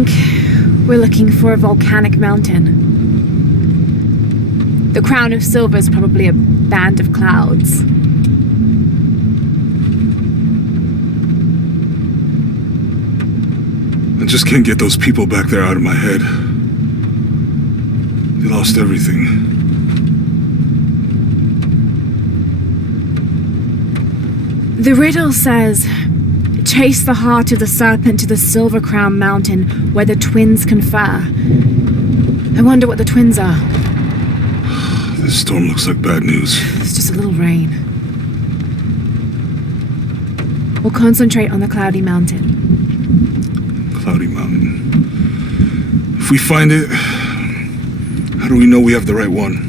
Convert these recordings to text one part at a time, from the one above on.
think we're looking for a volcanic mountain. The crown of silver is probably a band of clouds. I just can't get those people back there out of my head. They lost everything. The riddle says, chase the heart of the serpent to the Silver Crown Mountain where the twins confer. I wonder what the twins are. This storm looks like bad news. It's just a little rain. We'll concentrate on the Cloudy Mountain. Cloudy Mountain. If we find it, how do we know we have the right one?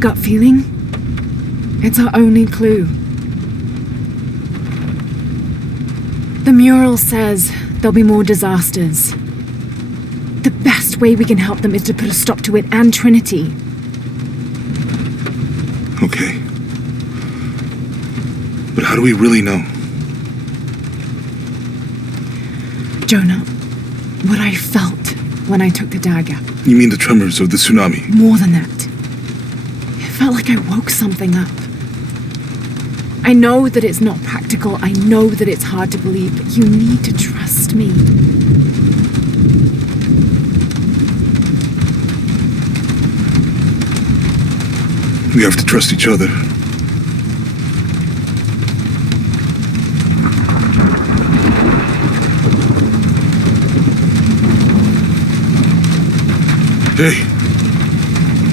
Gut feeling? It's our only clue. The mural says there'll be more disasters. The best way we can help them is to put a stop to it and Trinity. Okay. But how do we really know? Jonah, what I felt when I took the dagger. You mean the tremors of the tsunami? More than that. It felt like I woke something up. I know that it's not practical. I know that it's hard to believe, but you need to trust me. We have to trust each other. Hey,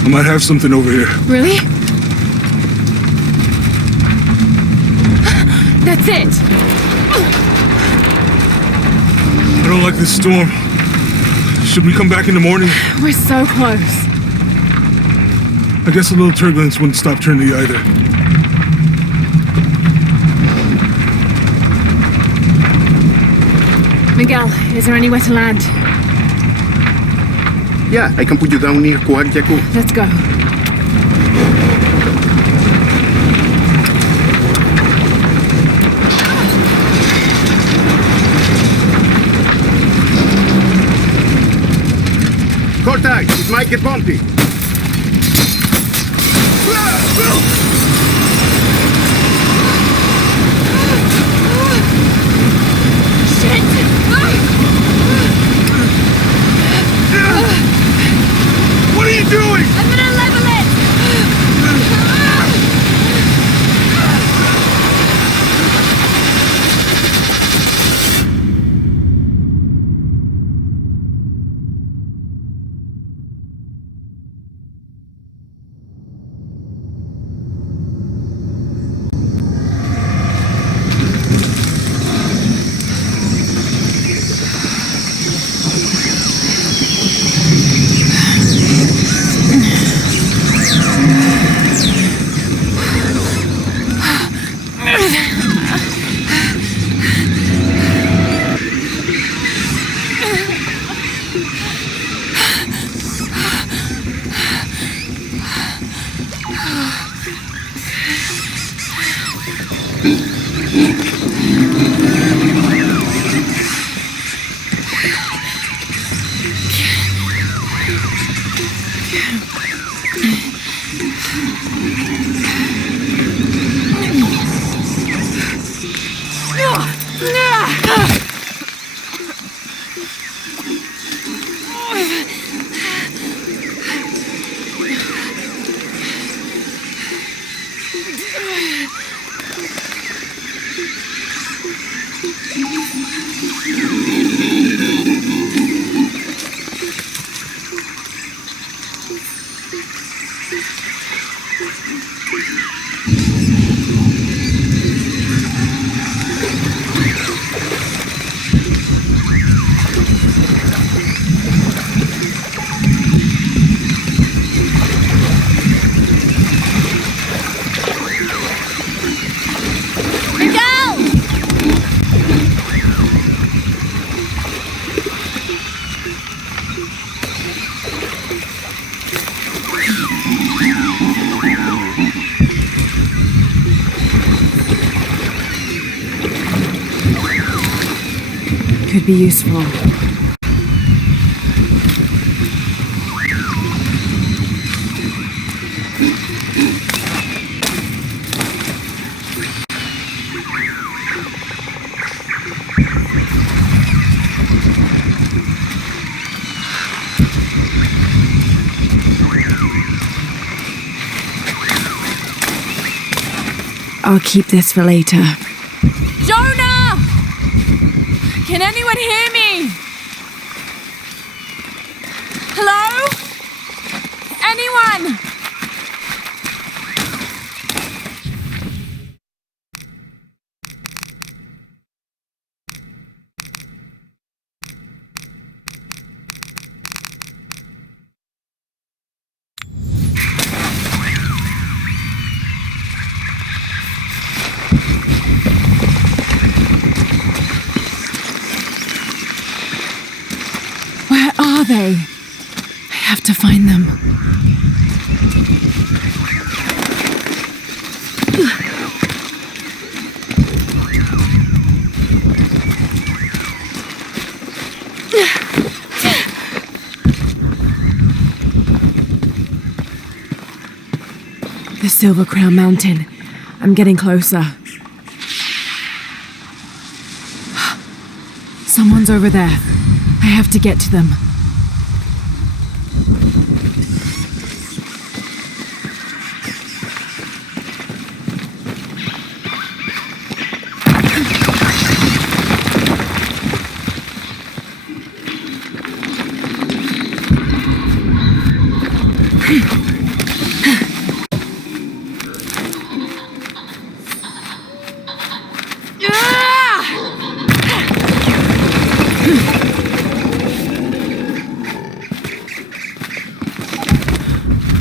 I might have something over here. Really? That's it! I don't like this storm. Should we come back in the morning? We're so close. I guess a little turbulence wouldn't stop Trinity either. Miguel, is there anywhere to land? Yeah, I can put you down near Coadjaco. Let's go. Cortez, it might get bumpy. What are you doing? I'm gonna level it! could be useful. I'll keep this for later. Jonah! Can anyone hear me? Hello? Anyone? Where are they? I have to find them. The Silver Crown Mountain. I'm getting closer. Someone's over there. I have to get to them.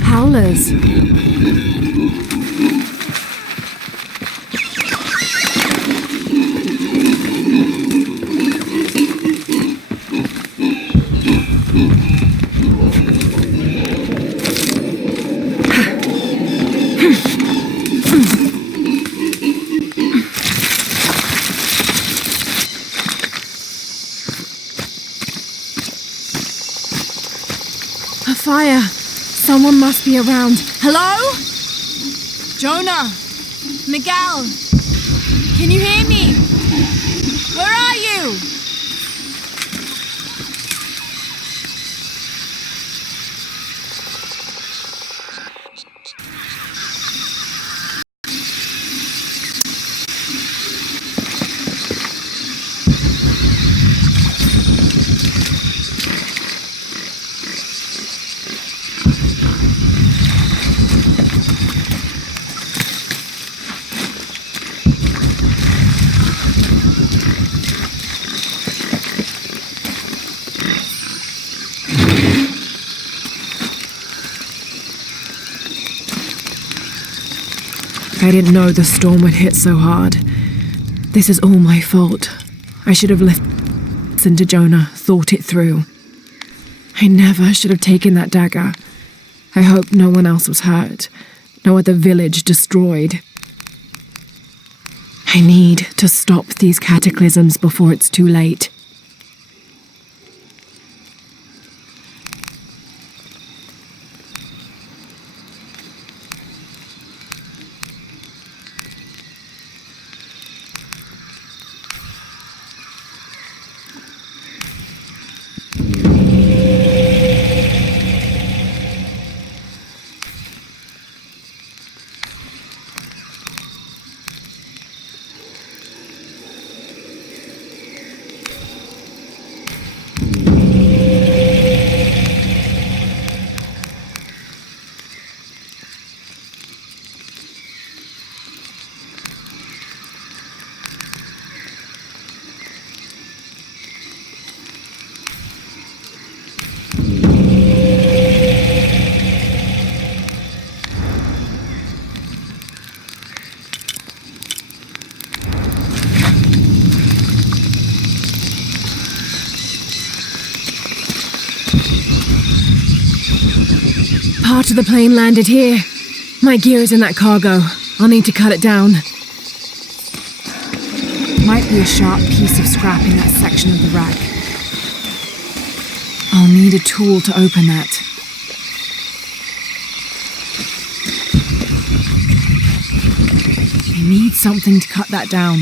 Howlers. A fire. Someone must be around. Hello? Jonah? Miguel? Can you hear me? Where are you? I didn't know the storm would hit so hard. This is all my fault. I should have listened to Jonah, thought it through. I never should have taken that dagger. I hope no one else was hurt. No other village destroyed. I need to stop these cataclysms before it's too late. Part of the plane landed here. My gear is in that cargo. I'll need to cut it down. Might be a sharp piece of scrap in that section of the rack. I'll need a tool to open that. I need something to cut that down.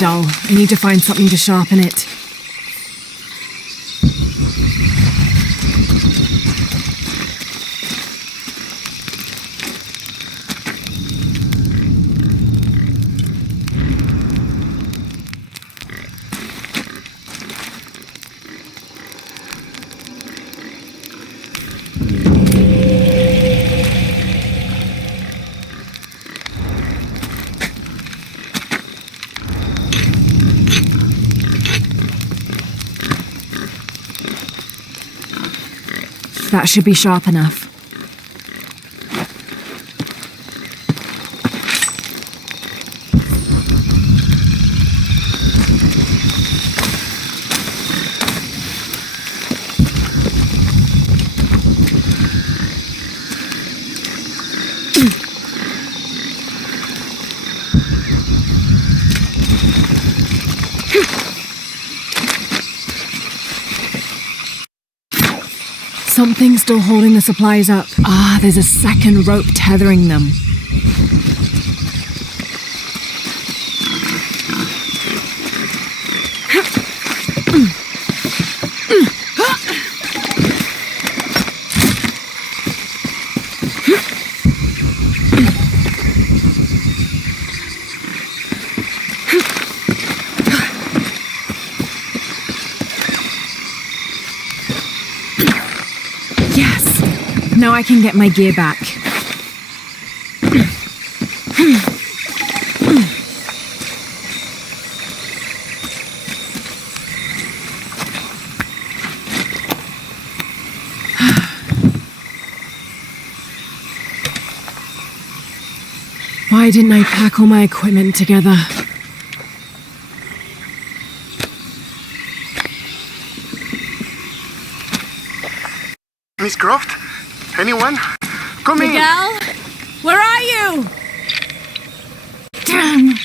dull. I need to find something to sharpen it. That should be sharp enough. Something's still holding the supplies up. Ah, there's a second rope tethering them. Now I can get my gear back. Why didn't I pack all my equipment together? Miss Croft? Anyone? Come in! Miguel? Where are you? Damn!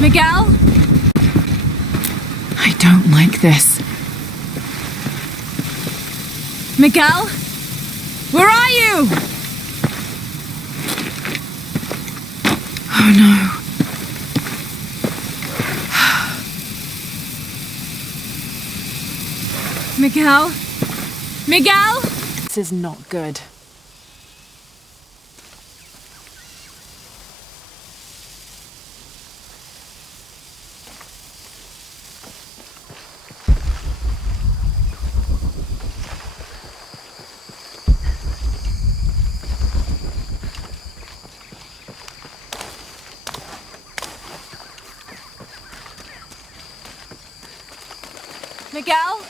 Miguel? I don't like this. Miguel? Where are you? Oh no. Miguel? Miguel? This is not good. Miguel?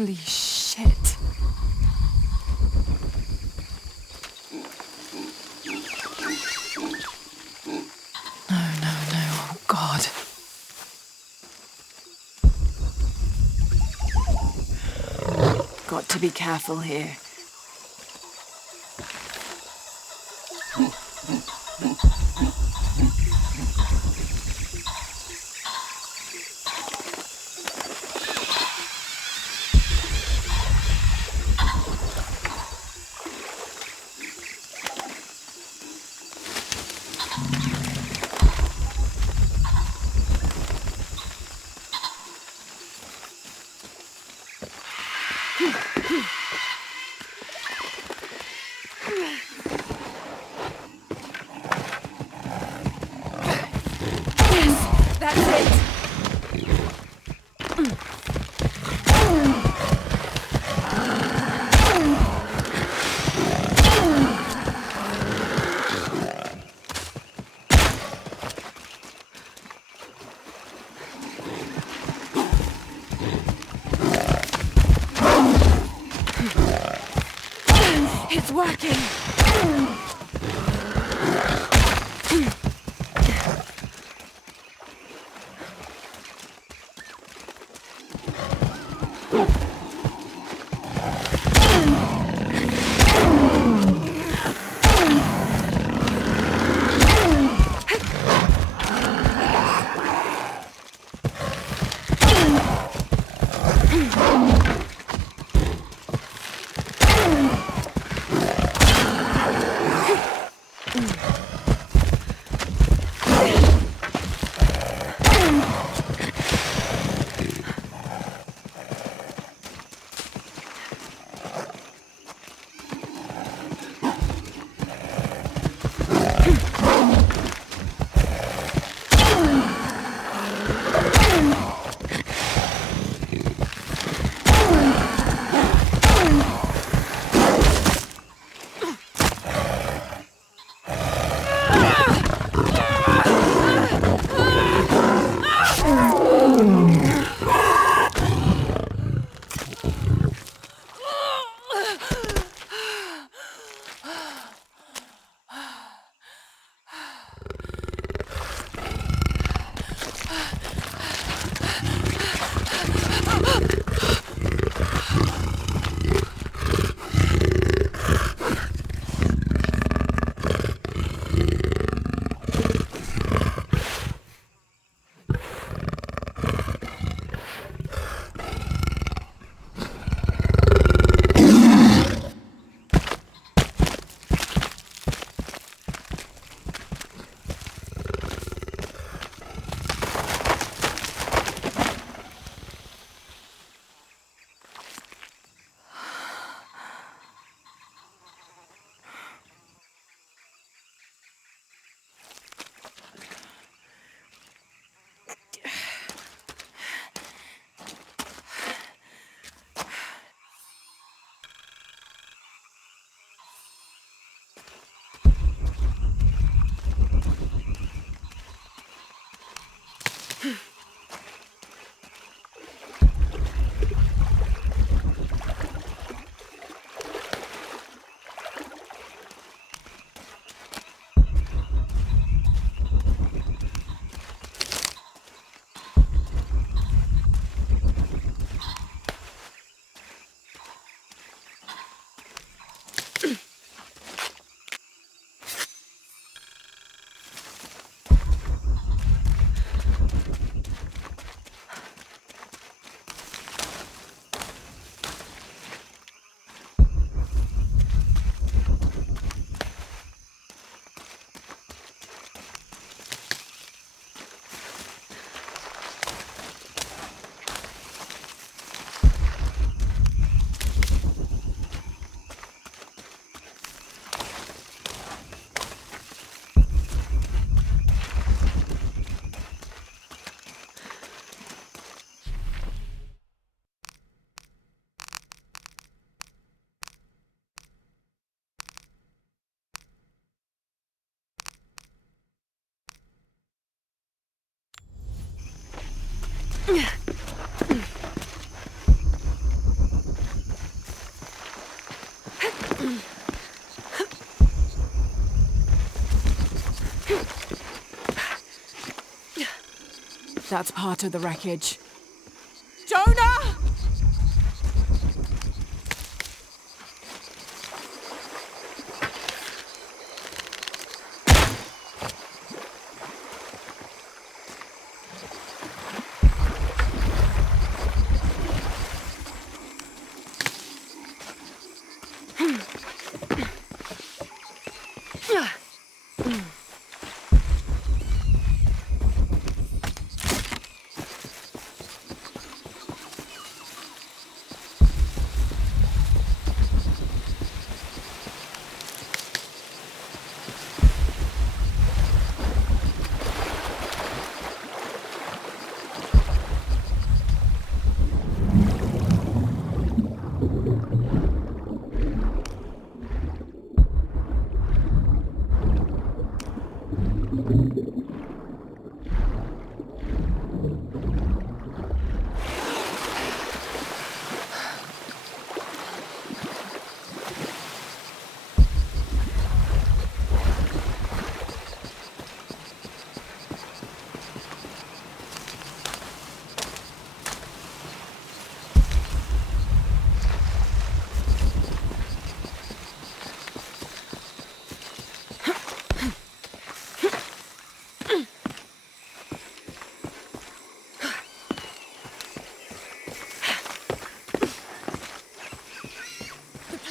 Holy shit. No, oh God. Got to be careful here. That's it! It's working! That's part of the wreckage. Jonah!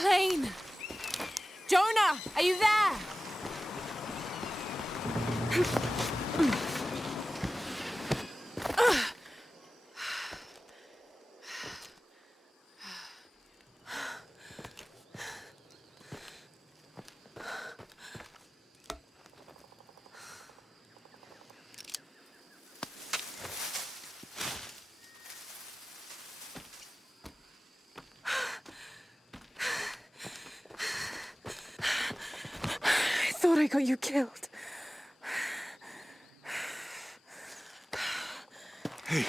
Plane! Jonah, are you there? I thought I got you killed. Hey,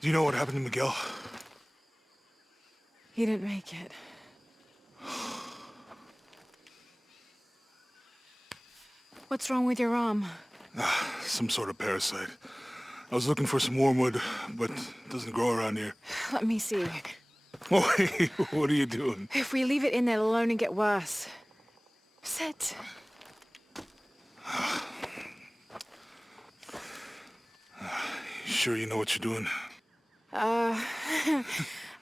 do you know what happened to Miguel? He didn't make it. What's wrong with your arm? Some sort of parasite. I was looking for some wormwood, but it doesn't grow around here. Let me see. Oh, hey, what are you doing? If we leave it in there, it'll only get worse. Sit. Sure you know what you're doing? I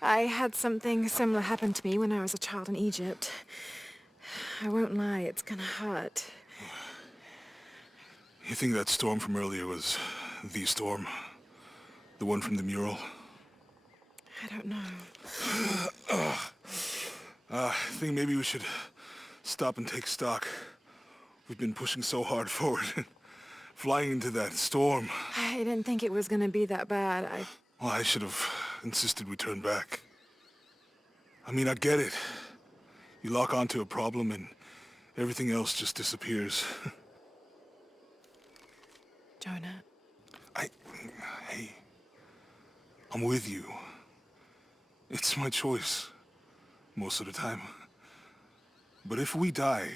had something similar happen to me when I was a child in Egypt. I won't lie, it's gonna hurt. You think that storm from earlier was the storm? The one from the mural? I don't know. I think maybe we should stop and take stock. We've been pushing so hard forward. Flying into that storm. I didn't think it was gonna be that bad. Well, I should have insisted we turn back. I mean, I get it. You lock onto a problem and everything else just disappears. Jonah. Hey, I'm with you. It's my choice, most of the time. But if we die,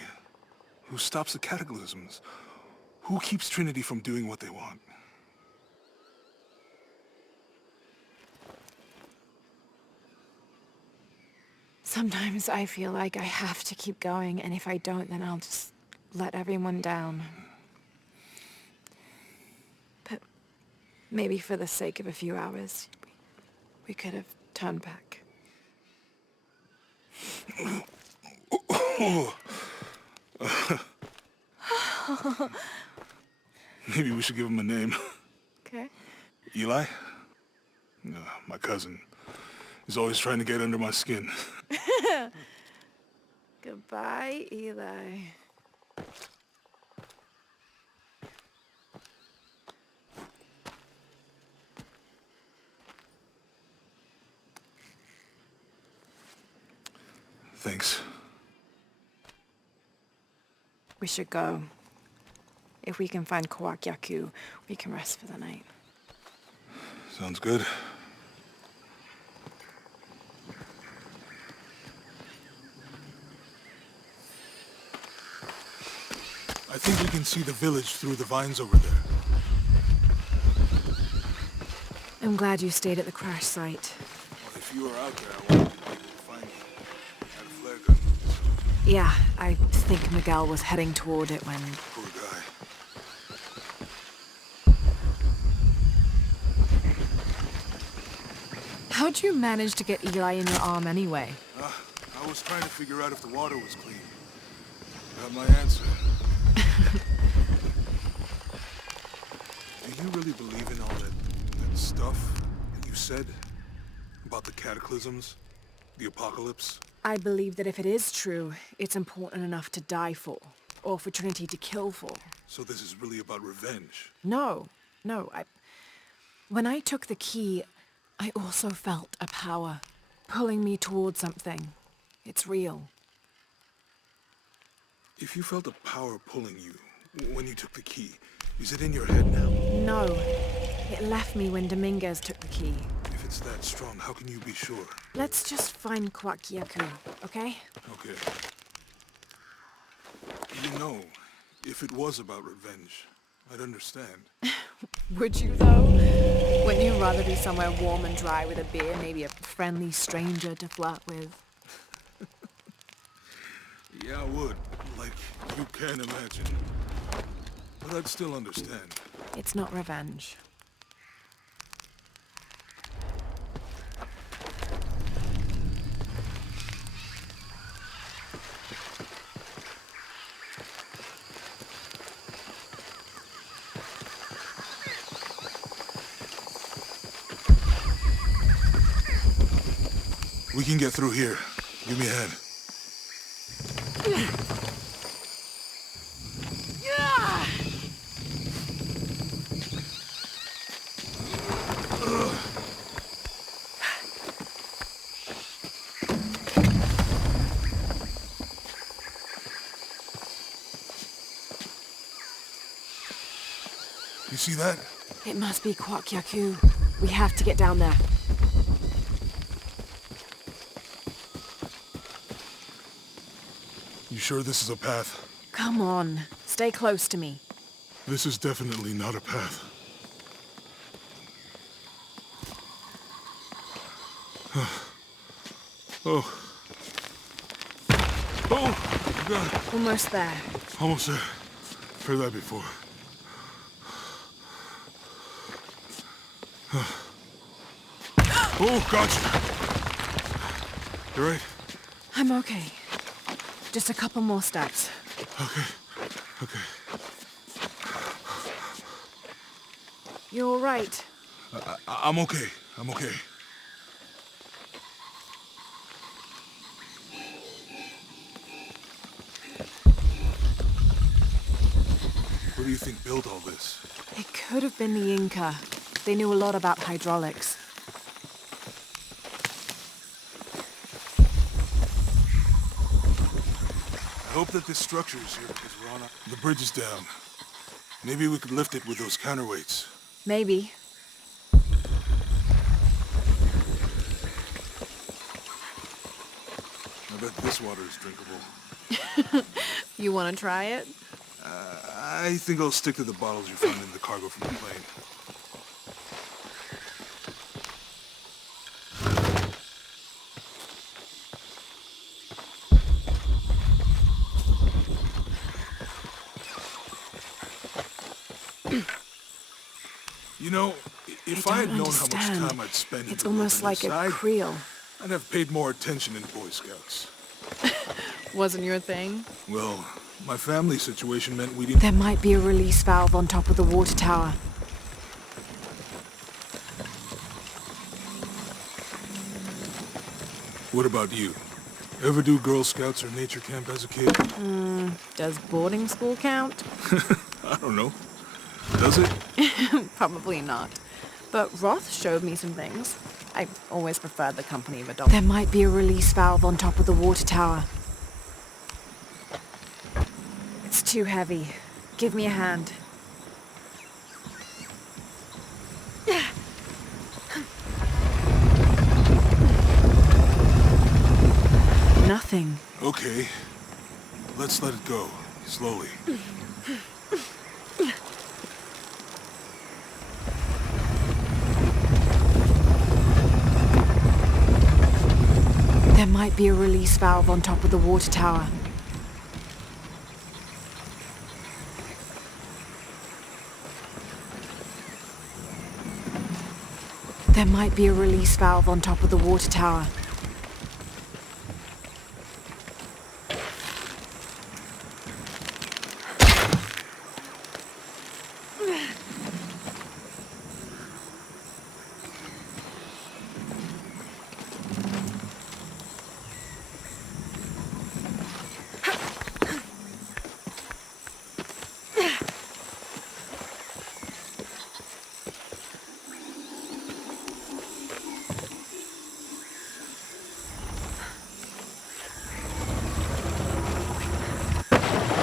who stops the cataclysms? Who keeps Trinity from doing what they want? Sometimes I feel like I have to keep going, and if I don't, then I'll just let everyone down. But maybe for the sake of a few hours, we could have turned back. Maybe we should give him a name. Okay. Eli? My cousin. He's always trying to get under my skin. Goodbye, Eli. Thanks. We should go. If we can find Kawak Yaku, we can rest for the night. Sounds good. I think we can see the village through the vines over there. I'm glad you stayed at the crash site. Well, if you were out there, I wanted to be able to find you. I had a flare gun. Yeah, I think Miguel was heading toward it when... Poor guy. How'd you manage to get Eli in your arm anyway? I was trying to figure out if the water was clean. Got my answer. Do you really believe in all that stuff that you said? About the cataclysms? The apocalypse? I believe that if it is true, it's important enough to die for. Or for Trinity to kill for. So this is really about revenge? No. When I took the key, I also felt a power pulling me towards something. It's real. If you felt a power pulling you when you took the key, is it in your head now? No. It left me when Dominguez took the key. If it's that strong, how can you be sure? Let's just find Kwakyaku, okay? Okay. You know, if it was about revenge, I'd understand. Would you, though? Wouldn't you rather be somewhere warm and dry with a beer, maybe a friendly stranger to flirt with? Yeah, I would. Like, you can imagine. But I'd still understand. It's not revenge. We can get through here. Give me a hand. You see that? It must be Kwakyaku. We have to get down there. You sure this is a path? Come on. Stay close to me. This is definitely not a path. Oh. Oh, God. Almost there. Almost there. Heard that before. Oh, gotcha. You right? I'm okay. Just a couple more steps. Okay. Okay. You all right? I'm okay. I'm okay. What do you think built all this? It could have been the Inca. They knew a lot about hydraulics. I hope that this structure is here because we're on the bridge is down. Maybe we could lift it with those counterweights. Maybe. I bet this water is drinkable. You want to try it? I think I'll stick to the bottles you found in the cargo from the plane. You know, if I had known how much time I'd spend in It's the almost like wilderness, a creel. I'd have paid more attention in Boy Scouts. Wasn't your thing? Well, my family situation meant we didn't... There might be a release valve on top of the water tower. What about you? Ever do Girl Scouts or nature camp as a kid? Does boarding school count? I don't know. Does it? Probably not. But Roth showed me some things. I always preferred the company of adults. There might be a release valve on top of the water tower. It's too heavy. Give me a hand. Nothing. Okay. Let's let it go. Slowly. There might be a release valve on top of the water tower. There might be a release valve on top of the water tower.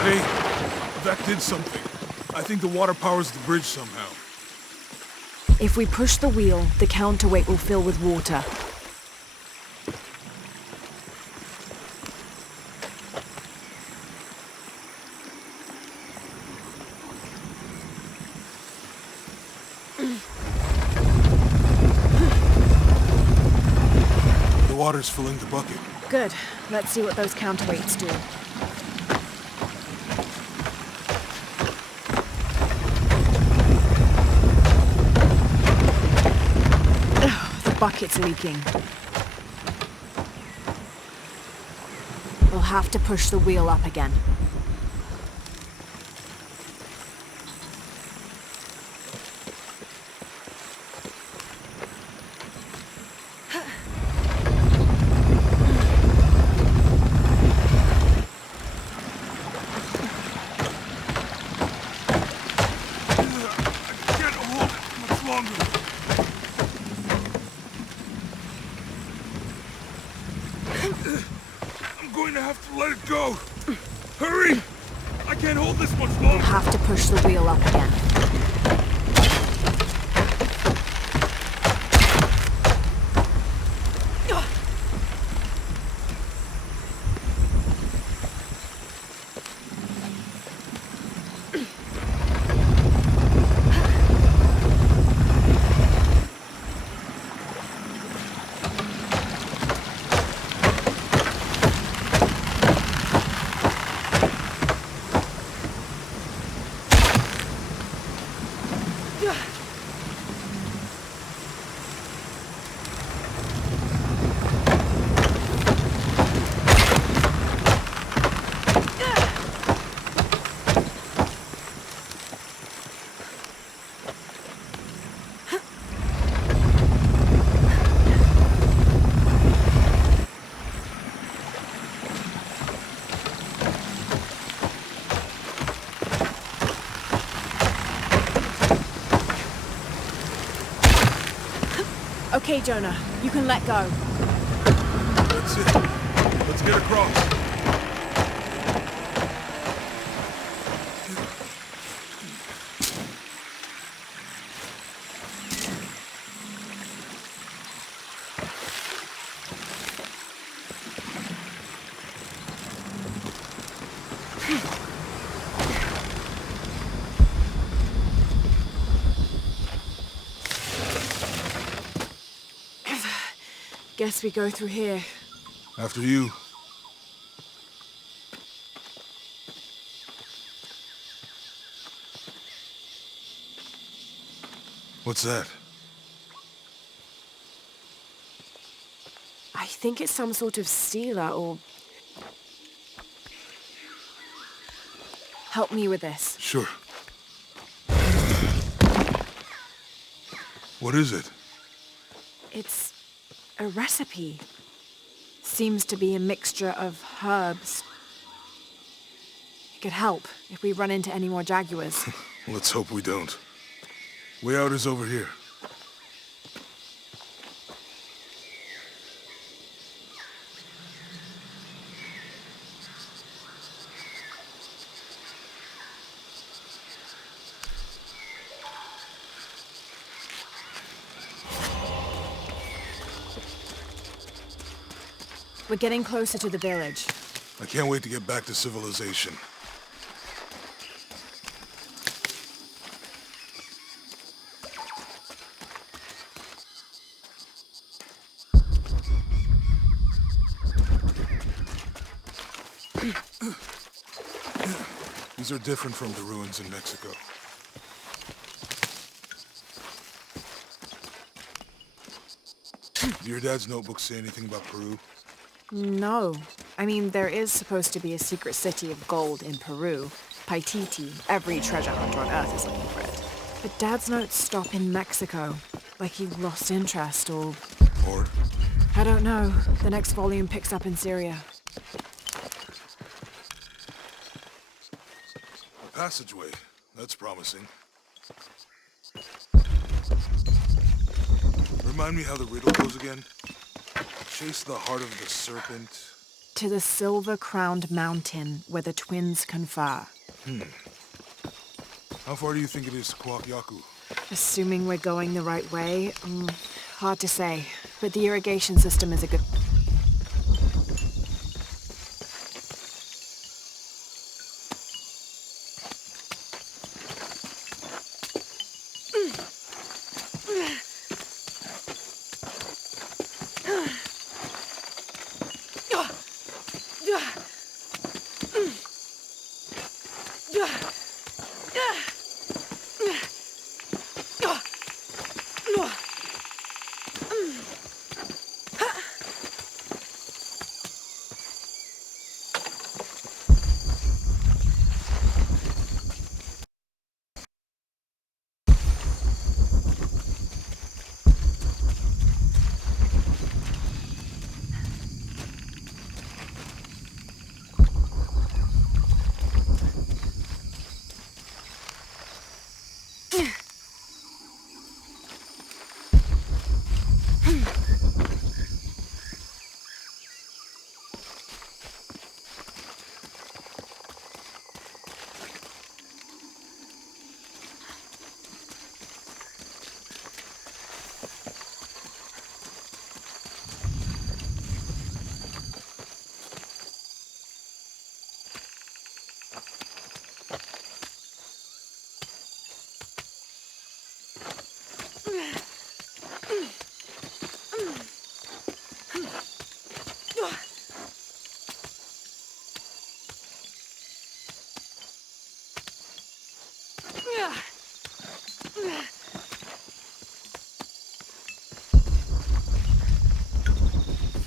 Hey, that did something. I think the water powers the bridge somehow. If we push the wheel, the counterweight will fill with water. The water's filling the bucket. Good. Let's see what those counterweights do. The bucket's leaking. We'll have to push the wheel up again. I can't hold it much longer. I'm going to have to let it go. Hurry! I can't hold this much We'll longer. have to push the wheel up again. Okay, Jonah, you can let go. That's it. Let's get across. Guess we go through here. After you. What's that? I think it's some sort of sealer or... Help me with this. Sure. What is it? It's a recipe. Seems to be a mixture of herbs. It could help if we run into any more jaguars. Let's hope we don't. Way out is over here. We're getting closer to the village. I can't wait to get back to civilization. These are different from the ruins in Mexico. Do your dad's notebooks say anything about Peru? No. I mean, there is supposed to be a secret city of gold in Peru. Paititi. Every treasure hunter on Earth is looking for it. But Dad's notes stop in Mexico. Like he lost interest or... Or? I don't know. The next volume picks up in Syria. A passageway. That's promising. Remind me how the riddle goes again? Chase the heart of the serpent. To the silver-crowned mountain where the twins confer. How far do you think it is to Kwakyaku? Assuming we're going the right way, hard to say. But the irrigation system is a good...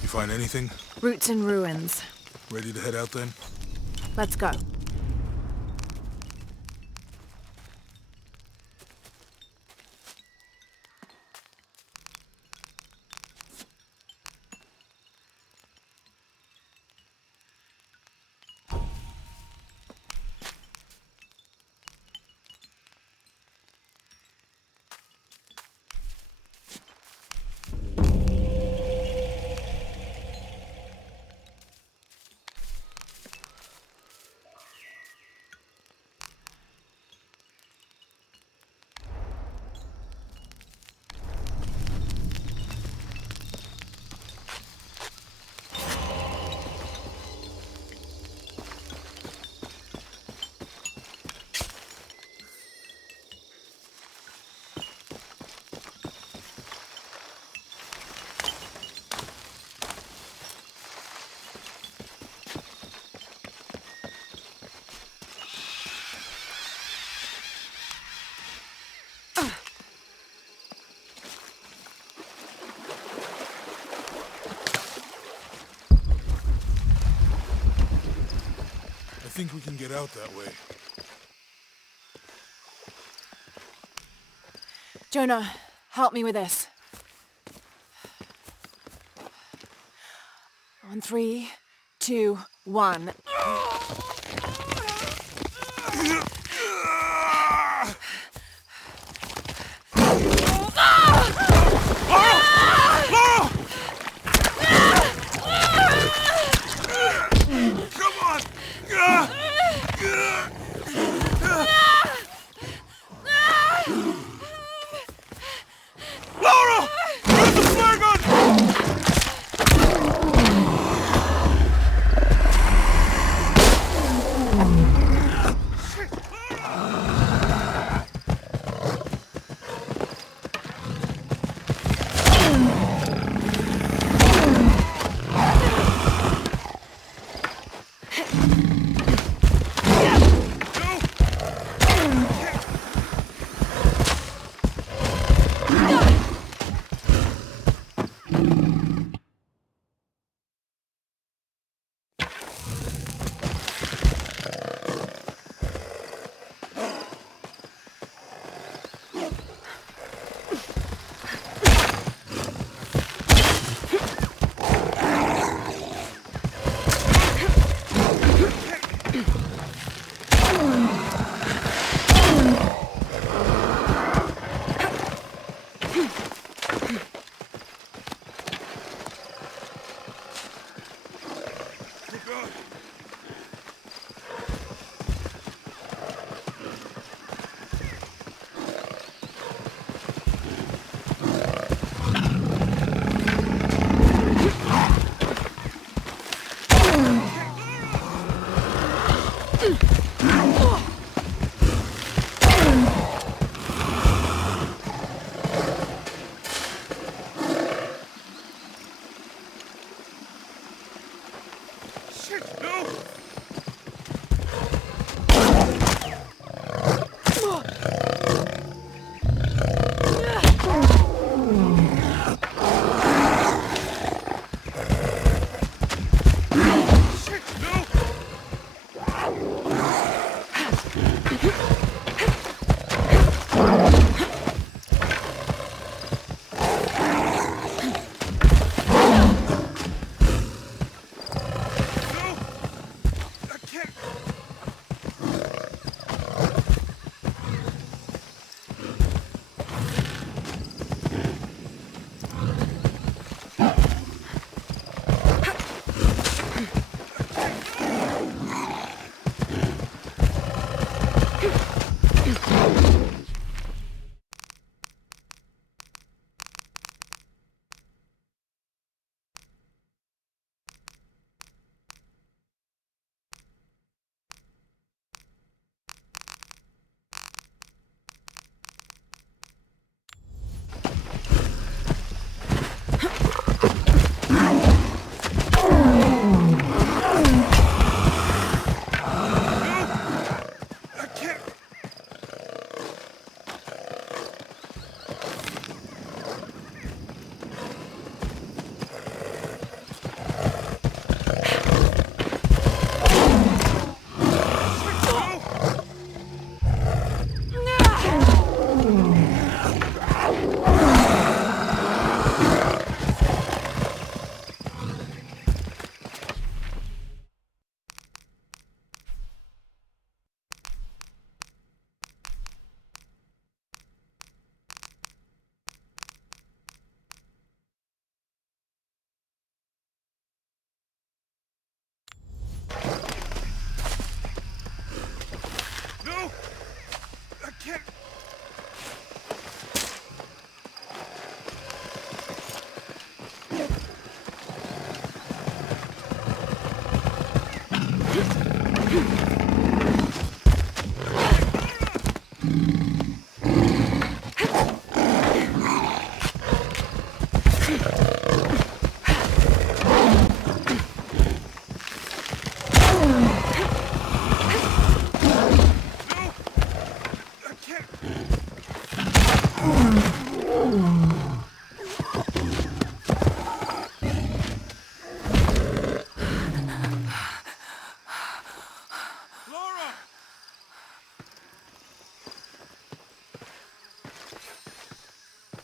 You find anything? Roots and ruins. Ready to head out then? Let's go. I think we can get out that way. Jonah, help me with this. On 3, 2, 1.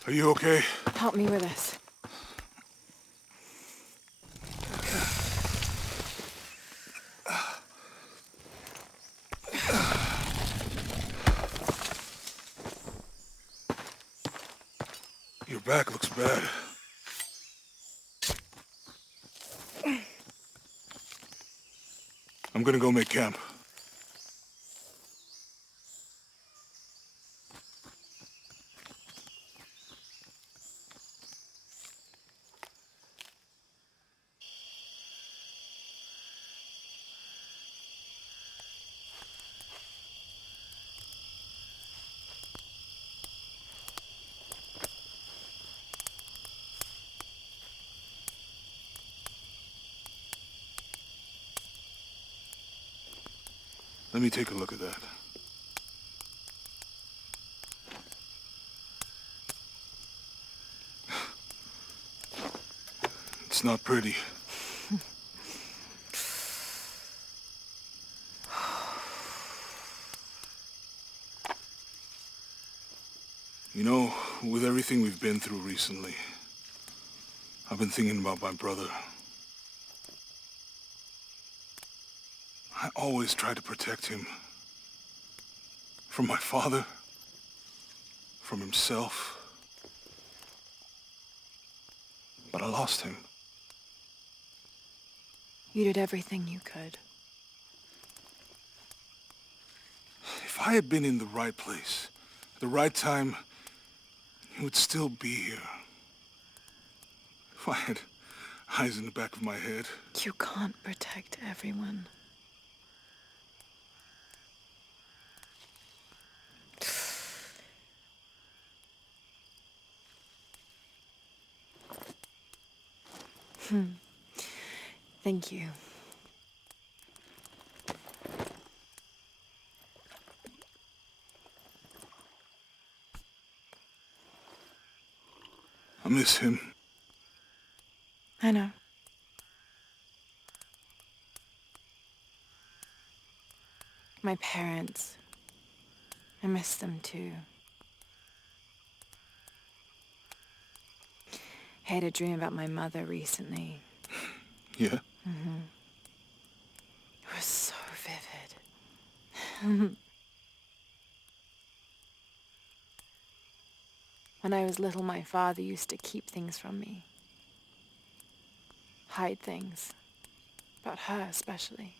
Are you okay? Help me with this. Your back looks bad. I'm gonna go make camp. Let me take a look at that. It's not pretty. You know, with everything we've been through recently, I've been thinking about my brother. I always tried to protect him. From my father. From himself. But I lost him. You did everything you could. If I had been in the right place, at the right time, he would still be here. If I had eyes in the back of my head. You can't protect everyone. Thank you. I miss him. I know. My parents. I miss them too. I had a dream about my mother recently. Yeah? It was so vivid. When I was little, my father used to keep things from me. Hide things. About her, especially.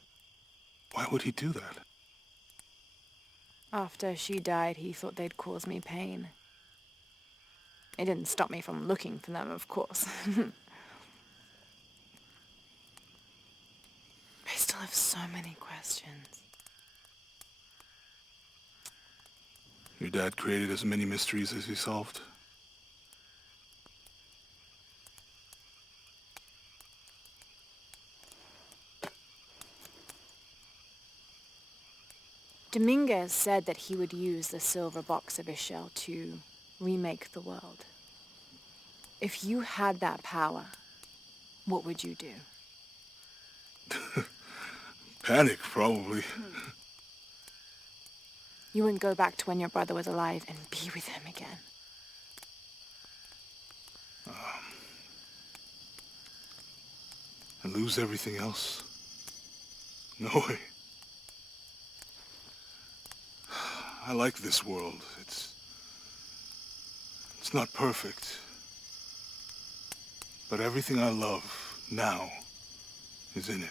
Why would he do that? After she died, he thought they'd cause me pain. It didn't stop me from looking for them, of course. I still have so many questions. Your dad created as many mysteries as he solved. Dominguez said that he would use the silver box of Ishel to remake the world. If you had that power, what would you do? Panic, probably. You wouldn't go back to when your brother was alive and be with him again. And lose everything else? No way. I like this world. It's not perfect. But everything I love now is in it.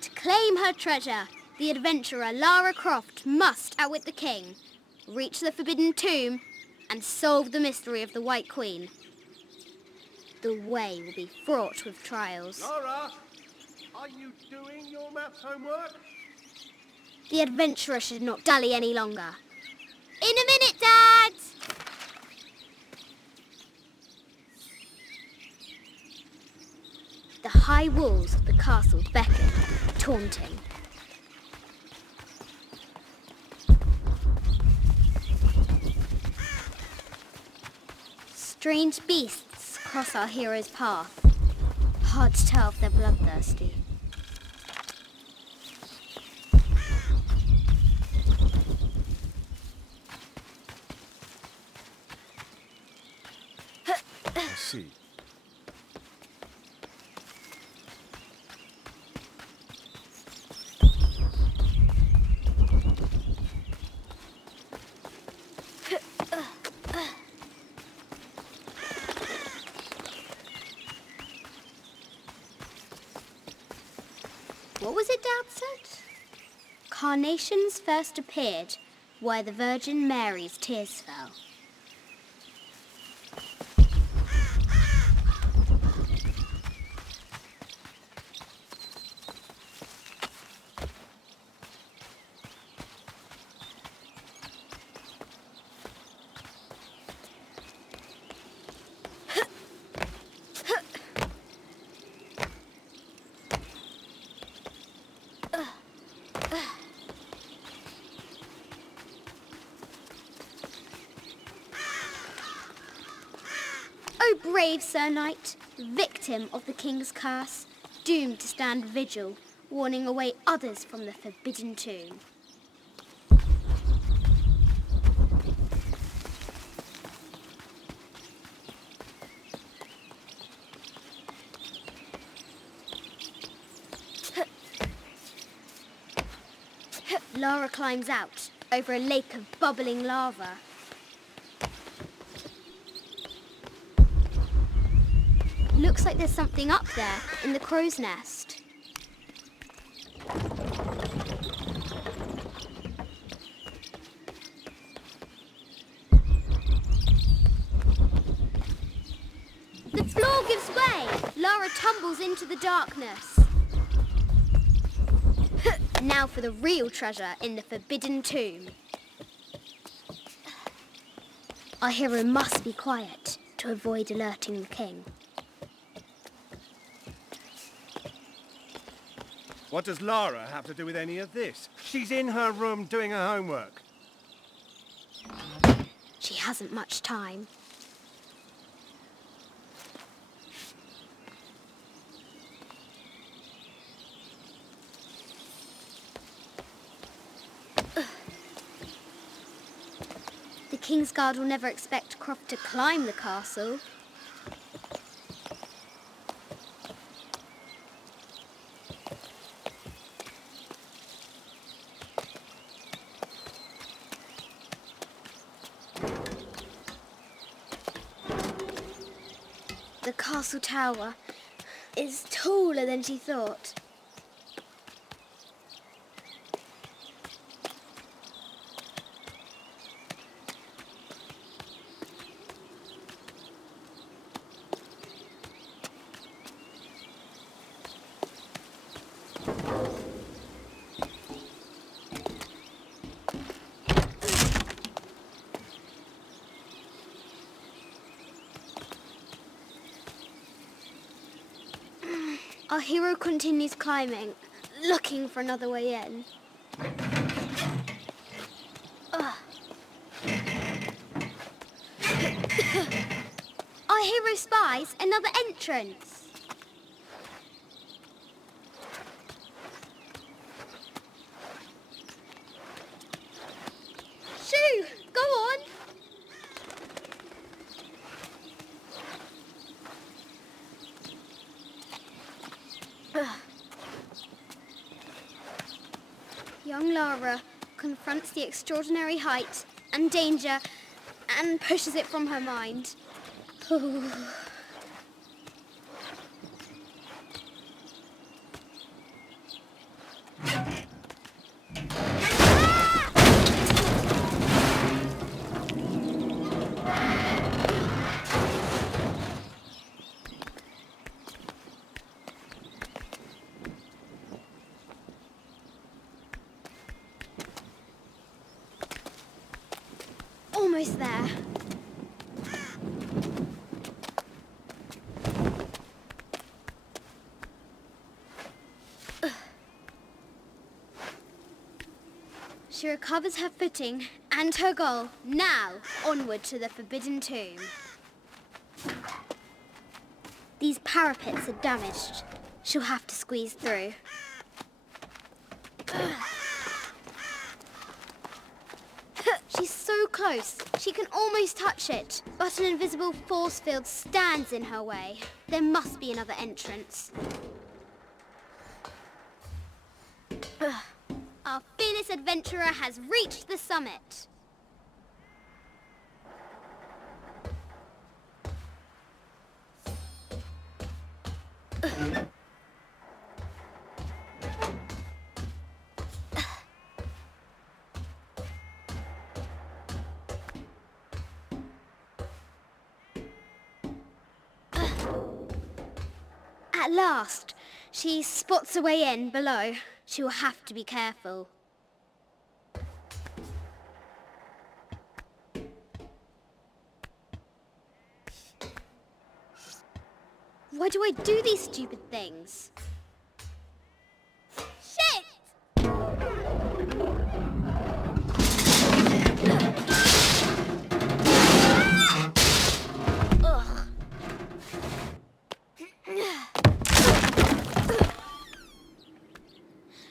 To claim her treasure, the adventurer Lara Croft must outwit the king, reach the Forbidden Tomb, and solve the mystery of the White Queen. The way will be fraught with trials. Lara, are you doing your maths homework? The adventurer should not dally any longer. In a minute, Dad! The high walls of the castle beckon, taunting. Strange beasts cross our hero's path. Hard to tell if they're bloodthirsty. I see. What was it Dad said? Carnations first appeared where the Virgin Mary's tears fell. O brave Sir Knight, victim of the king's curse, doomed to stand vigil, warning away others from the forbidden tomb. Lara climbs out over a lake of bubbling lava. Looks like there's something up there in the crow's nest. The floor gives way. Lara tumbles into the darkness. Now for the real treasure in the forbidden tomb. Our hero must be quiet to avoid alerting the king. What does Lara have to do with any of this? She's in her room doing her homework. She hasn't much time. The Kingsguard will never expect Croft to climb the castle. The castle tower is taller than she thought. Our hero continues climbing, looking for another way in. Our hero spies another entrance. Shoo! Go on! Young Lara confronts the extraordinary height and danger and pushes it from her mind. Almost there. She recovers her footing and her goal. Now, onward to the Forbidden Tomb. These parapets are damaged. She'll have to squeeze through. She's so close, she can almost touch it, but an invisible force field stands in her way. There must be another entrance. Our fearless adventurer has reached the summit. At last, she spots a way in below. She will have to be careful. Why do I do these stupid things? Shit! Ugh.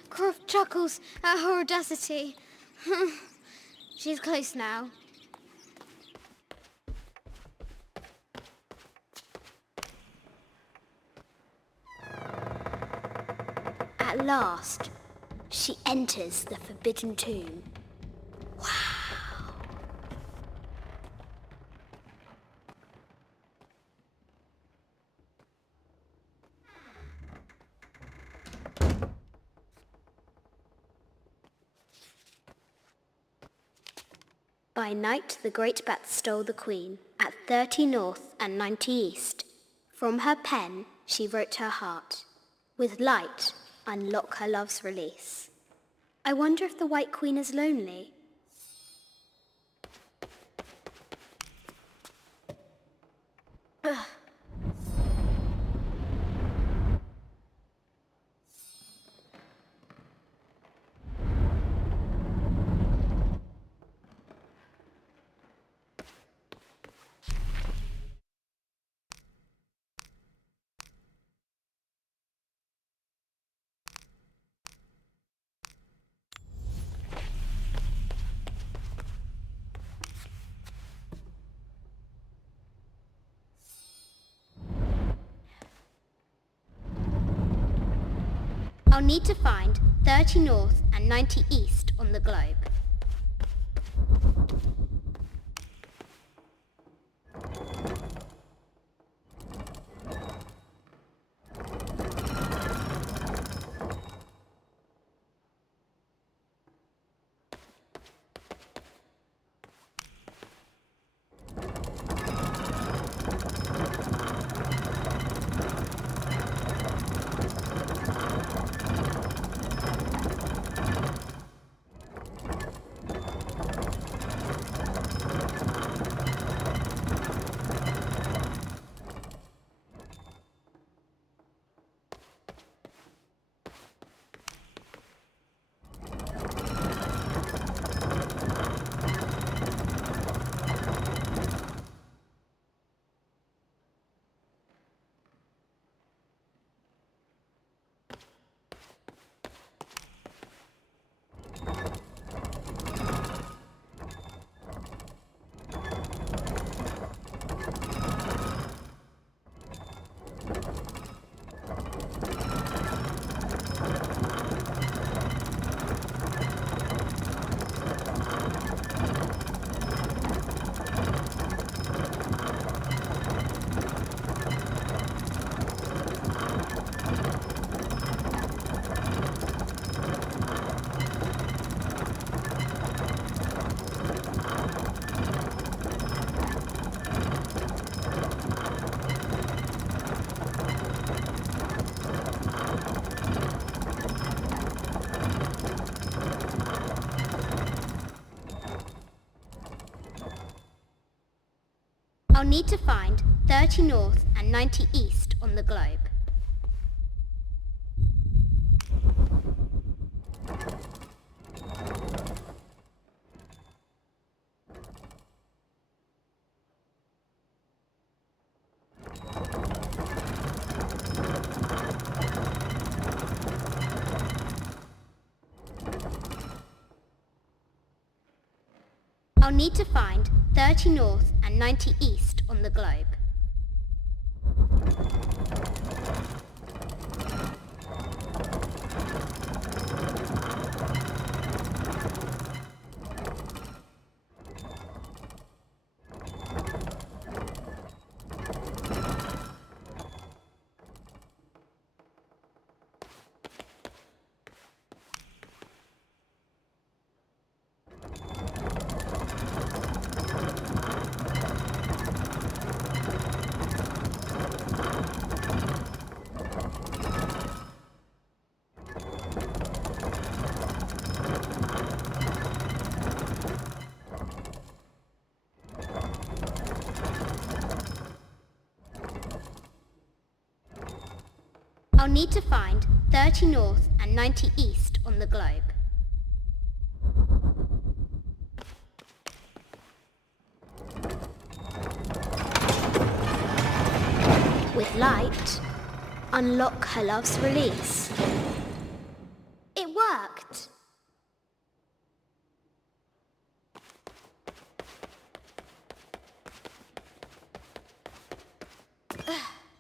Croft chuckles at her audacity. She's close now. At last, she enters the Forbidden Tomb. Wow! By night, the great bat stole the queen at 30 north and 90 east. From her pen, she wrote her heart. With light, unlock her love's release. I wonder if the White Queen is lonely. Ugh. I'll need to find 30 north and 90 east on the globe. I'll need to find 30 north and 90 east on the globe. I'll need to find 30 north and 90 east on the globe. I'll need to find 30 north and 90 east on the globe. With light, unlock her love's release. It worked!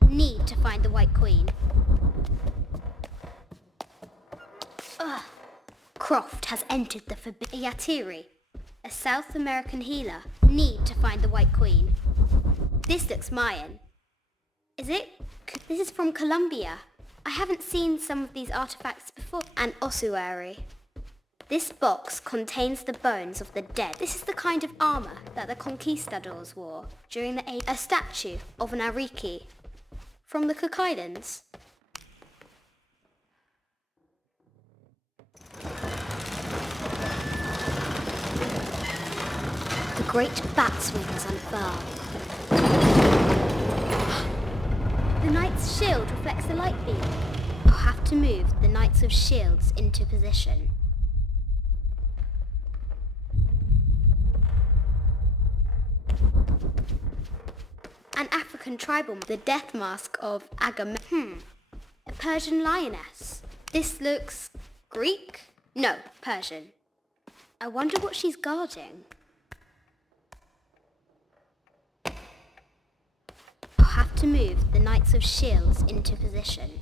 Need to find the White Queen. Croft has entered the forbidden Yatiri, a South American healer. Need to find the White Queen. This looks Mayan. Is it? This is from Colombia. I haven't seen some of these artifacts before. An ossuary. This box contains the bones of the dead. This is the kind of armor that the conquistadors wore during the age. A statue of an Ariki from the Cook Islands. The great bat's wings unfurl. The Knight's shield reflects the light beam. I'll have to move the Knights of Shields into position. An African tribal, the death mask of Agamemnon. A Persian lioness. This looks Greek? No, Persian. I wonder what she's guarding. I'll have to move the Knights of Shields into position.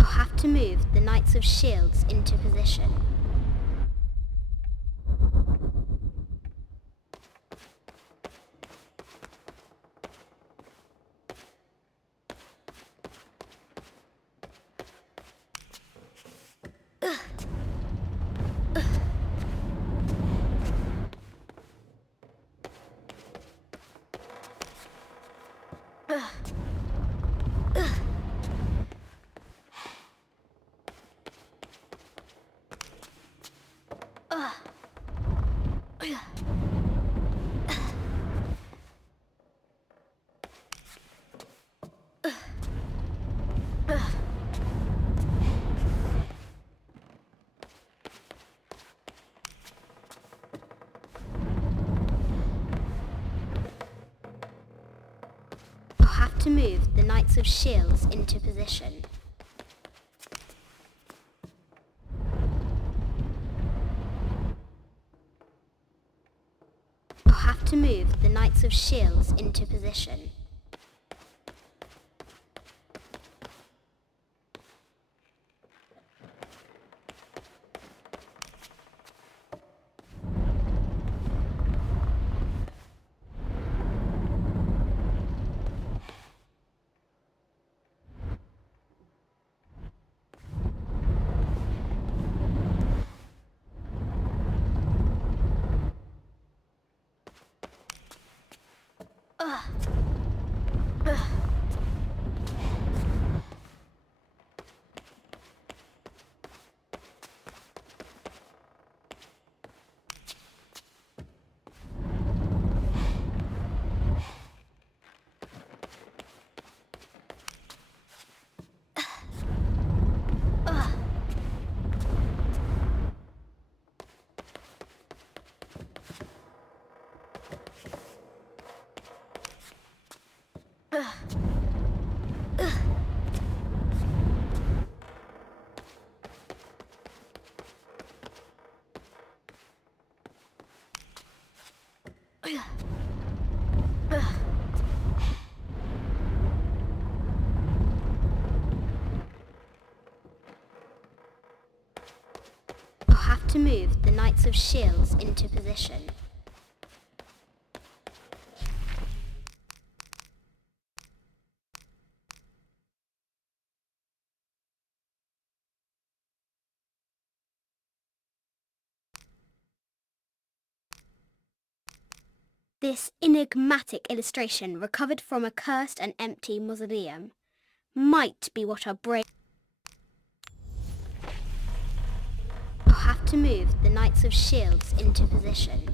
I'll have to move the Knights of Shields into position. I'll have to move the Knights of Shields into position. I'll have to move the Knights of Shields into position. I'll have to move the Knights of Shields into position. This enigmatic illustration, recovered from a cursed and empty mausoleum, might be what our brain... I'll have to move the Knights of Shields into position.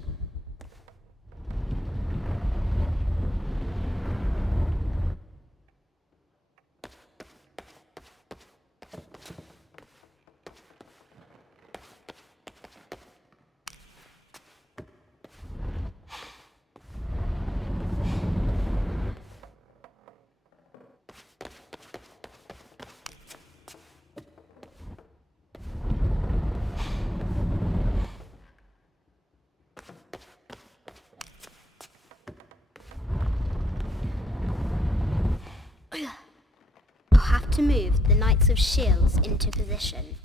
I'll have to move the Knights of Shields into position.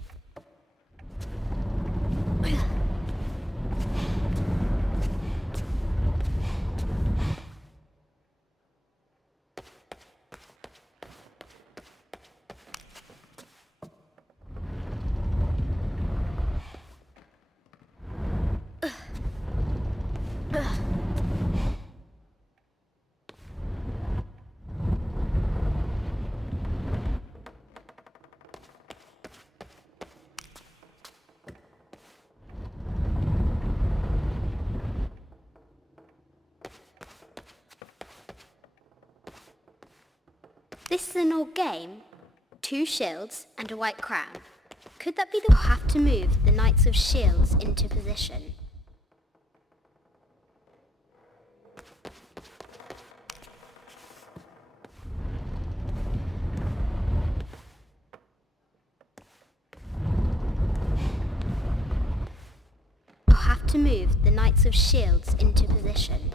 This is an old game. 2 shields and a white crown. Could that be the... I'll have to move the Knights of Shields into position. I'll have to move the Knights of Shields into position.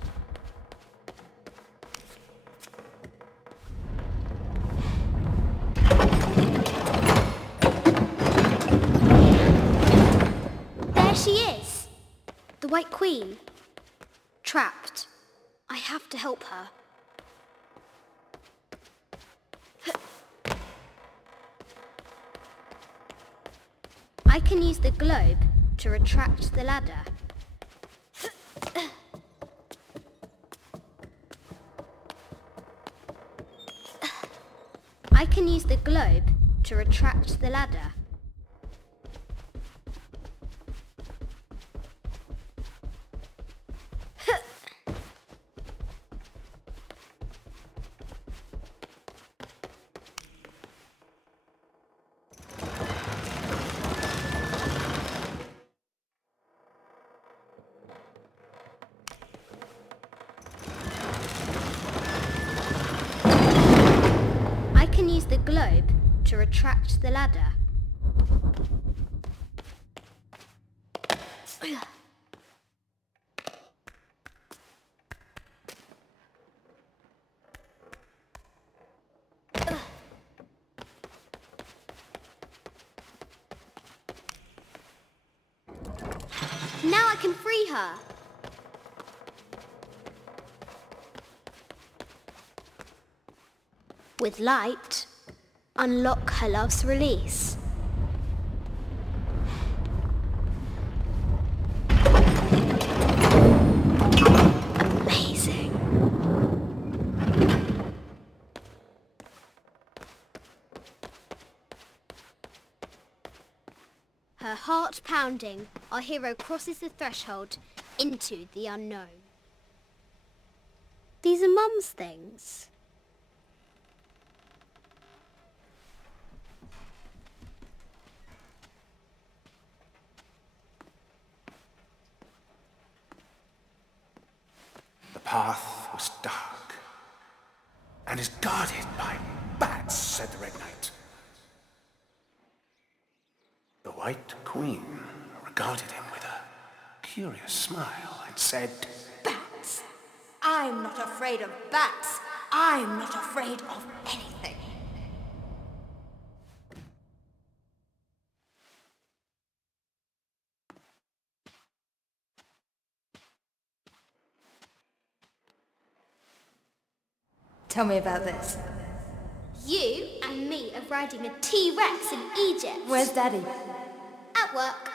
She is! The White Queen. Trapped. I have to help her. I can use the globe to retract the ladder. I can use the globe to retract the ladder. I can use the globe to retract the ladder. Now I can free her. With light, unlock her love's release. Amazing. Her heart pounding, our hero crosses the threshold into the unknown. These are Mum's things. The path was dark and is guarded by bats, said the Red Knight. The White Queen regarded him with a curious smile and said, Bats! I'm not afraid of bats. I'm not afraid of anything. Tell me about this. You and me are riding a T-Rex in Egypt. Where's Daddy? At work.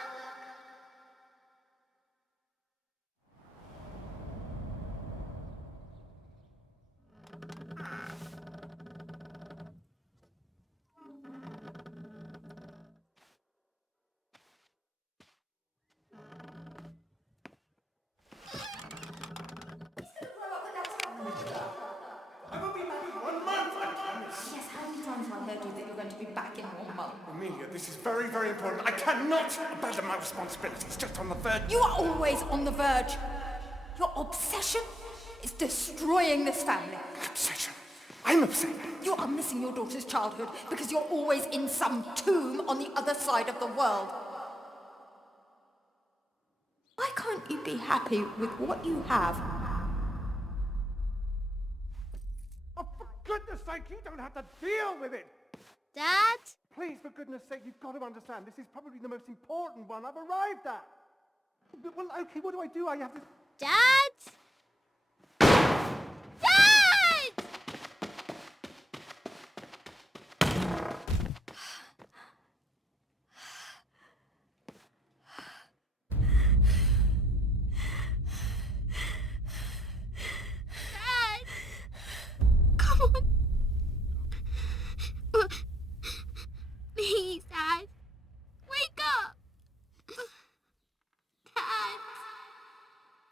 going to be back in your mum. Amelia, this is very, very important. I cannot abandon my responsibilities just on the verge. You are always on the verge. Your obsession is destroying this family. Obsession. I'm upset. You are missing your daughter's childhood because you're always in some tomb on the other side of the world. Why can't you be happy with what you have? Oh, for goodness sake, you don't have to deal with it! Dad? Please, for goodness sake, you've got to understand, this is probably the most important one I've arrived at. Well, okay, what do? I have to... Dad? Dad! Dad! Come on. Please, Dad. Wake up. Dad.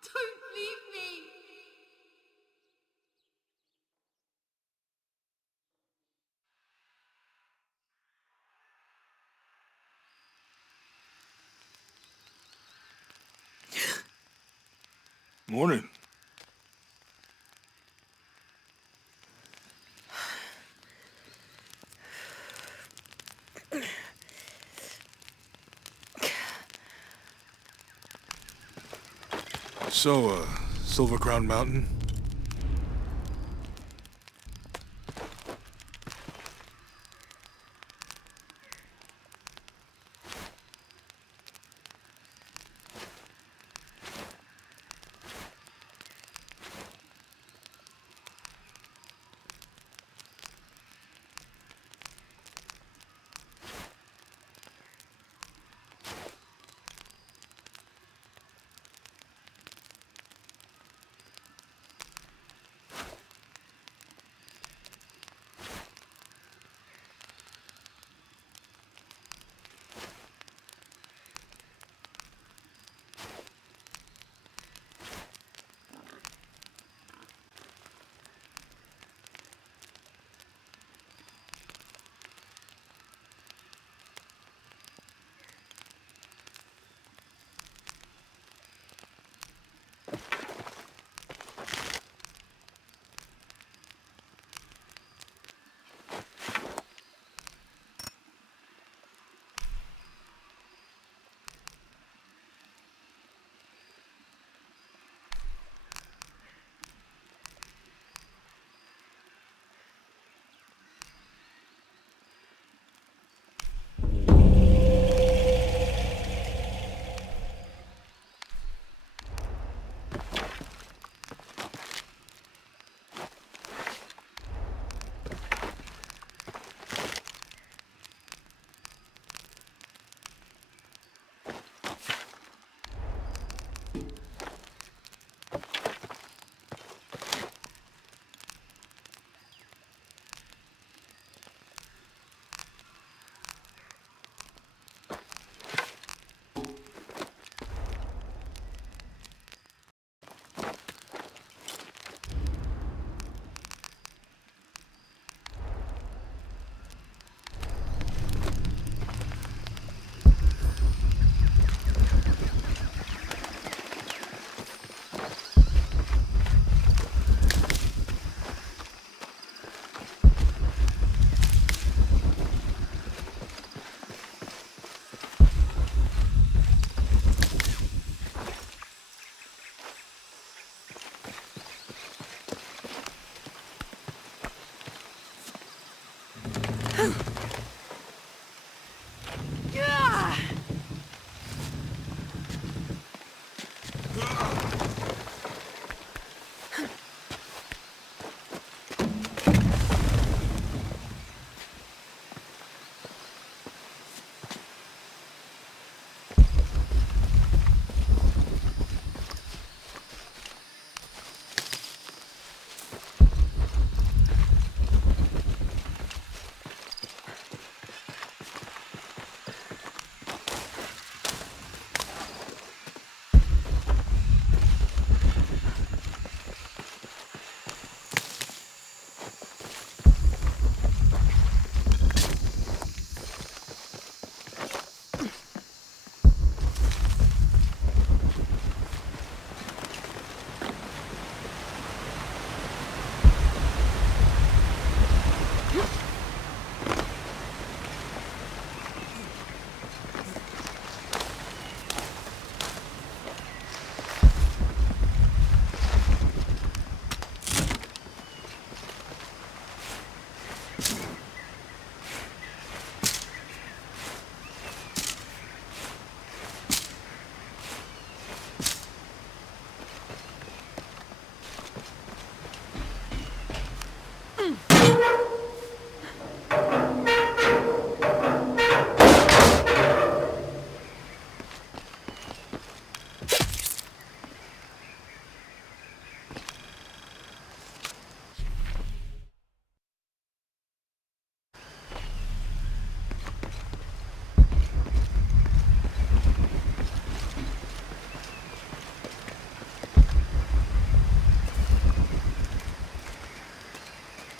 Don't leave me. Morning. So, Silver Crown Mountain?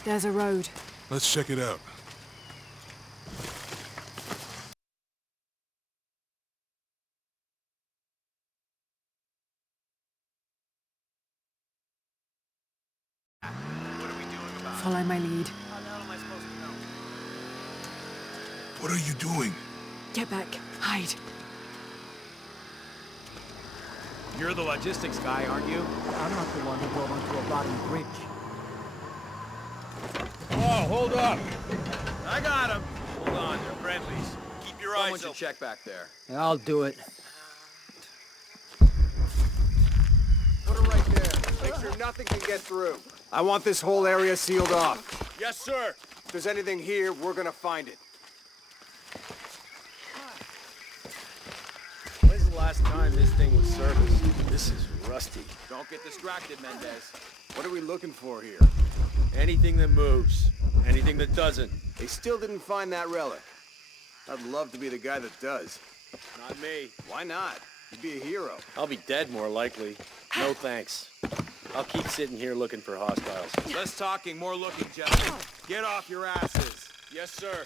There's a road. Let's check it out. Follow my lead. What are you doing? Get back. Hide. You're the logistics guy, aren't you? I'm not the one who drove onto a rotting bridge. Oh, hold up! I got him! Hold on, they're friendlies. Keep your eyes open. Check back there. Yeah, I'll do it. Put it right there. Make sure nothing can get through. I want this whole area sealed off. Yes, sir! If there's anything here, we're gonna find it. When's the last time this thing was serviced? This is rusty. Don't get distracted, Mendez. What are we looking for here? Anything that moves. Anything that doesn't. They still didn't find that relic. I'd love to be the guy that does. Not me. Why not? You'd be a hero. I'll be dead more likely. No thanks. I'll keep sitting here looking for hostiles. Less talking, more looking, gentlemen. Get off your asses. Yes, sir.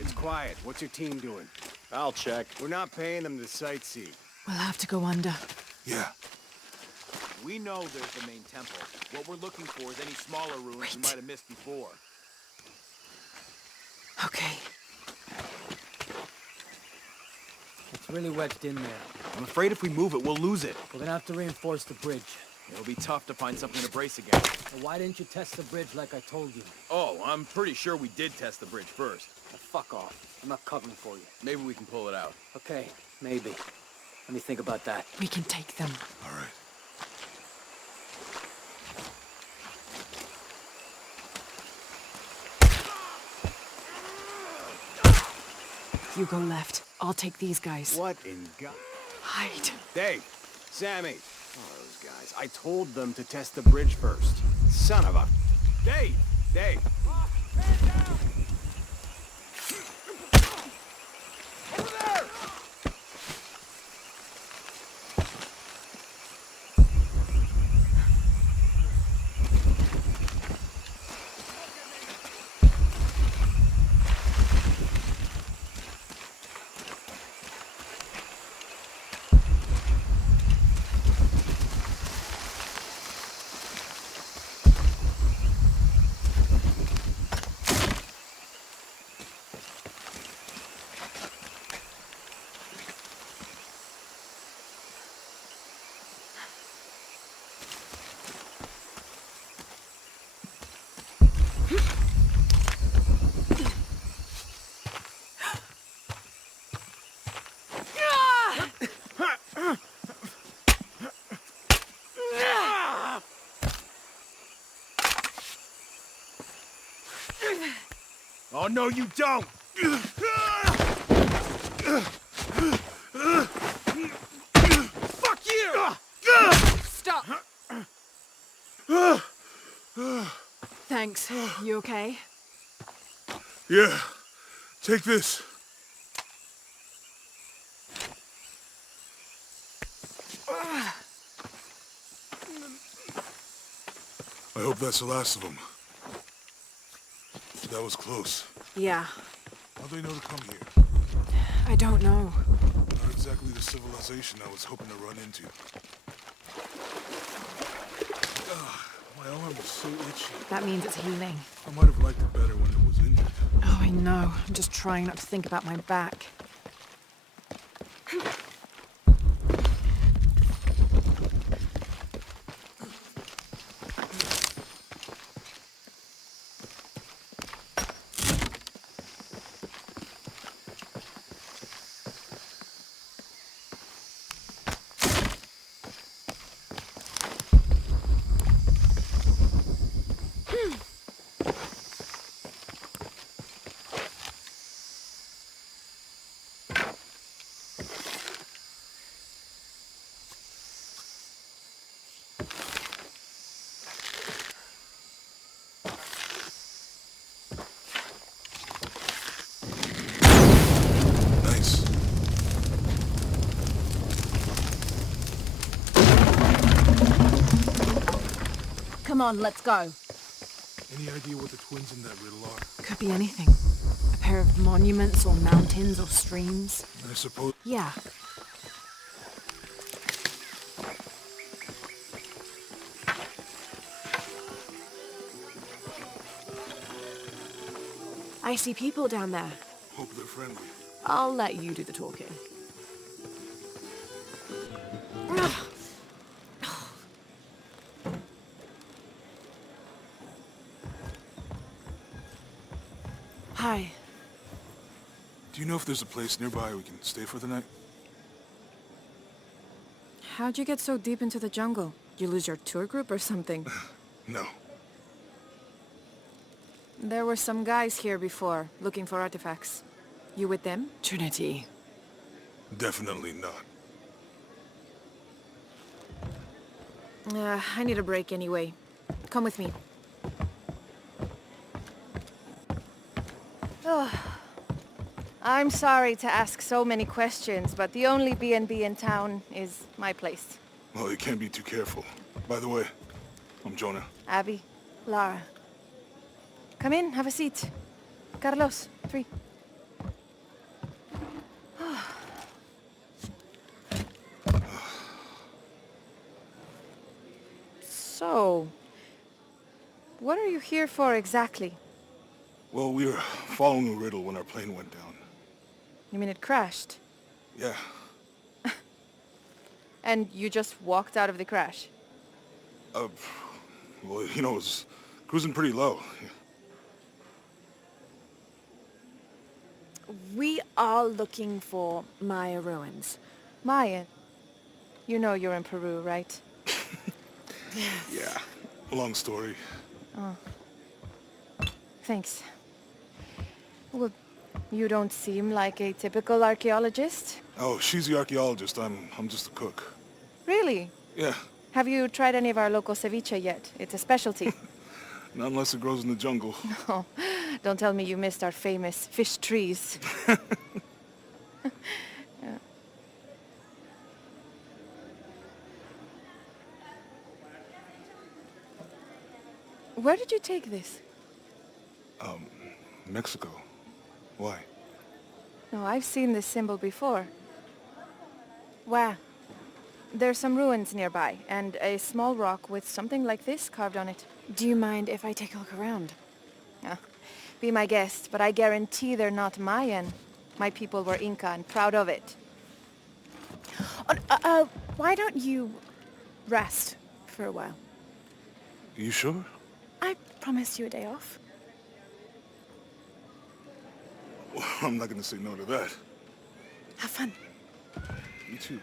It's quiet. What's your team doing? I'll check. We're not paying them to sightsee. We'll have to go under. Yeah. We know there's the main temple. What we're looking for is any smaller ruins we might have missed before. Okay. It's really wedged in there. I'm afraid if we move it, we'll lose it. We're gonna have to reinforce the bridge. It'll be tough to find something to brace against. So why didn't you test the bridge like I told you? Oh, I'm pretty sure we did test the bridge first. Now, fuck off. I'm not covering for you. Maybe we can pull it out. Okay, maybe. Let me think about that. We can take them. All right. You go left. I'll take these guys. What in God? Hide. Dave! Sammy! Oh, those guys. I told them to test the bridge first. Son of a... Dave! Dave! Over there! Oh, no, you don't! Fuck you! Stop! Thanks. You okay? Yeah. Take this. I hope that's the last of them. That was close. Yeah. How'd they know to come here? I don't know. Not exactly the civilization I was hoping to run into. Ugh, my arm is so itchy. That means it's healing. I might have liked it better when it was injured. Oh, I know. I'm just trying not to think about my back. Come on, let's go. Any idea what the twins in that riddle are? Could be anything. A pair of monuments or mountains or streams. I suppose... Yeah. I see people down there. Hope they're friendly. I'll let you do the talking. Hi. Do you know if there's a place nearby we can stay for the night? How'd you get so deep into the jungle? You lose your tour group or something? No. There were some guys here before, looking for artifacts. You with them? Trinity. Definitely not. I need a break anyway. Come with me. Oh, I'm sorry to ask so many questions, but the only B&B in town is my place. Well, you can't be too careful. By the way, I'm Jonah. Abby, Lara. Come in, have a seat. Carlos, 3. So, what are you here for exactly? Well, we were following a riddle when our plane went down. You mean it crashed? Yeah. And you just walked out of the crash? Well, you know, it was cruising pretty low. We are looking for Maya ruins. Maya? You know you're in Peru, right? Yeah. Long story. Oh. Thanks. Well, you don't seem like a typical archaeologist. Oh, she's the archaeologist. I'm just a cook. Really? Yeah. Have you tried any of our local ceviche yet? It's a specialty. Not unless it grows in the jungle. Oh, don't tell me you missed our famous fish trees. Yeah. Where did you take this? Mexico. Why? No, I've seen this symbol before. Where? There's some ruins nearby, and a small rock with something like this carved on it. Do you mind if I take a look around? Be my guest, but I guarantee they're not Mayan. My people were Inca and proud of it. Why don't you rest for a while? You sure? I promised you a day off. Well, I'm not gonna say no to that. Have fun. You too.